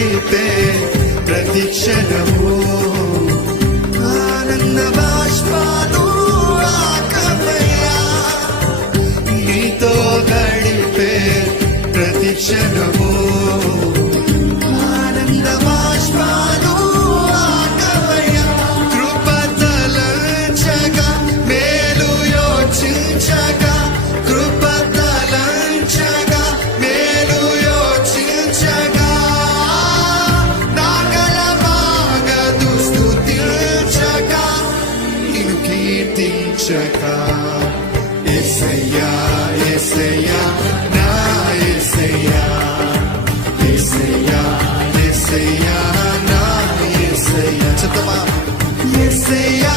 గడిపే ప్రతి క్షణము ఆనంద బాష్పాలు ఆకవయ్యా, నీతో గడిపే ప్రతి క్షణము ఆనంద బాష్పాలు ఆకవయ్యా. కృపతలంచగా మేలు యోచించగా, కృపతలంచగా మేలు యోచించగా, నాగలమాగదు స్తుతించగా, నిన్ను కీర్తించగా. యేసయ్యా యేసయ్యా నా యేసయ్యా, యేసయ్యా యేసయ్యా నా యేసయ్యా. చెప్తామా? యేసయ్యా